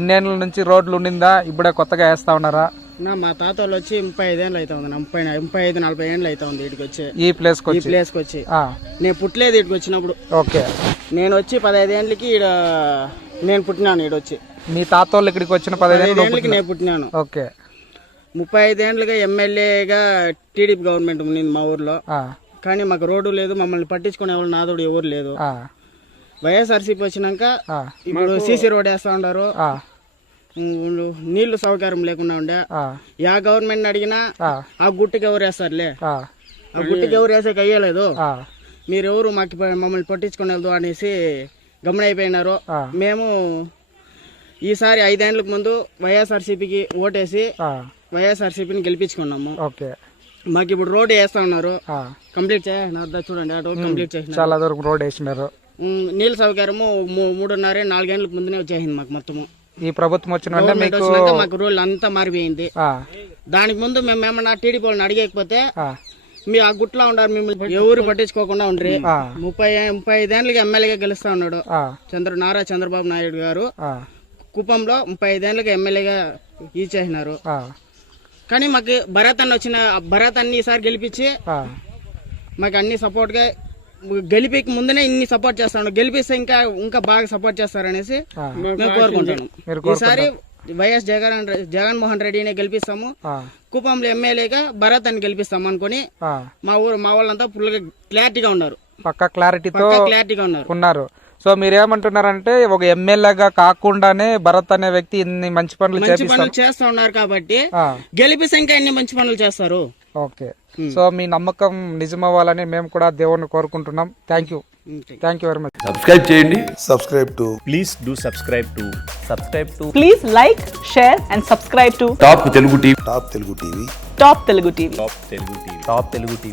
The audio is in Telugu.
ఇన్నేళ్ళ నుంచి రోడ్లు ఉండిందా, ఇప్పుడే కొత్తగా వేస్తా ఉన్నారా? మా తాత వాళ్ళు వచ్చి 35 ఏళ్ళు అవుతా ఉంది, 35-40 ఏళ్ళు అవుతా ఉంది ఇటుకి వచ్చి, ఈ ప్లేస్ కి వచ్చి. నేను పుట్టలేదు ఇటుకి వచ్చినప్పుడు. ఓకే. నేను వచ్చి 15 ఏళ్ళకి నేను పుట్టినాను ఇడొచ్చి. మీ తాత వాళ్ళు ఇక్కడికి వచ్చిన 15 ఏళ్ళకి నేను పుట్టినాను. ఓకే. 35 ఏళ్ళుగా ఎమ్మెల్యేగా టీడీపీ గవర్నమెంట్ ఉంది మా ఊర్లో. కానీ మాకు రోడ్డు లేదు, మమ్మల్ని పట్టించుకునే వాళ్ళు నాదోడు ఎవరు లేదు. వైఎస్ఆర్సీపీ వచ్చినాక ఇప్పుడు సీసీ రోడ్ వేస్తా ఉన్నారు, నీళ్లు సౌకర్యం లేకుండా ఉండే. యా గవర్నమెంట్ అడిగినా ఆ గుట్టుకి ఎవరు వేస్తారులే, ఆ గుట్టుకి ఎవరు వేసాక అయ్యలేదు, మీరెవరు మాకు మమ్మల్ని పట్టించుకునేది అనేసి గమనైపోయినారు. మేము ఈసారి 5 ఏళ్ళకు ముందు వైఎస్ఆర్సీపీకి ఓటేసి వైఎస్ఆర్సీపీని గెలిపించుకున్నాము. మాకు ఇప్పుడు రోడ్ వేస్తా ఉన్నారు, కంప్లీట్ చేయాలి. చూడండి కంప్లీట్ చేసిన చాలా దూరం రోడ్ వేసినారు. నీళ్ళ సౌకర్యము 3.5-4 ఏళ్ళకి ముందునే వచ్చేసింది మాకు మొత్తము. ఈ ప్రభుత్వం వచ్చినాక మాకు రోడ్లు అంతా మారిపోయింది. దానికి ముందు మేము ఏమన్నా టీడీపీ వాళ్ళని అడిగకపోతే మీరు ఆ గుట్లో ఉండారు, మిమ్మల్ని ఎవరు పట్టించుకోకుండా ఉండ్రి. 35 ఏళ్ళకి ఎమ్మెల్యేగా గెలుస్తా ఉన్నాడు నారా చంద్రబాబు నాయుడు గారు. కుప్పంలో 35 ఏళ్ళకి ఎమ్మెల్యేగా ఇచ్చేసినారు. కానీ మాకు భరత్ అన్ని ఈసారి గెలిపించి మాకు అన్ని సపోర్ట్ గా గెలిపికి ముందునే ఇన్ని సపోర్ట్ చేస్తాను, గెలిపిస్తే ఇంకా బాగా సపోర్ట్ చేస్తారనేసి మేము కోరుకుంటాను. ఈసారి వైఎస్ జగన్మోహన్ రెడ్డిని గెలిపిస్తాము, కుప్పంలో ఎమ్మెల్యేగా భరత్ అని గెలిపిస్తాము అనుకుని మా వాళ్ళంతా ఫుల్ గా క్లారిటీగా ఉన్నారు, పక్కా క్లారిటీగా ఉన్నారు. సో మీరేమంటున్నారంటే ఒక ఎమ్మెల్యేగా కాకుండానే భరత్ అనే వ్యక్తి ఇన్ని మంచి పనులు చేస్తా ఉన్నారు కాబట్టి గెలిపిస్తే ఇంకా ఎన్ని మంచి పనులు చేస్తారు. ఓకే. సో మీ నమ్మకం నిజమవ్వాలని మేము కూడా దేవుణ్ణి కోరుకుంటున్నాం. Thank you very much. Subscribe చేయండి. Please do subscribe to. Please like, share and subscribe to top Telugu TV. Top Telugu TV. Top Telugu TV.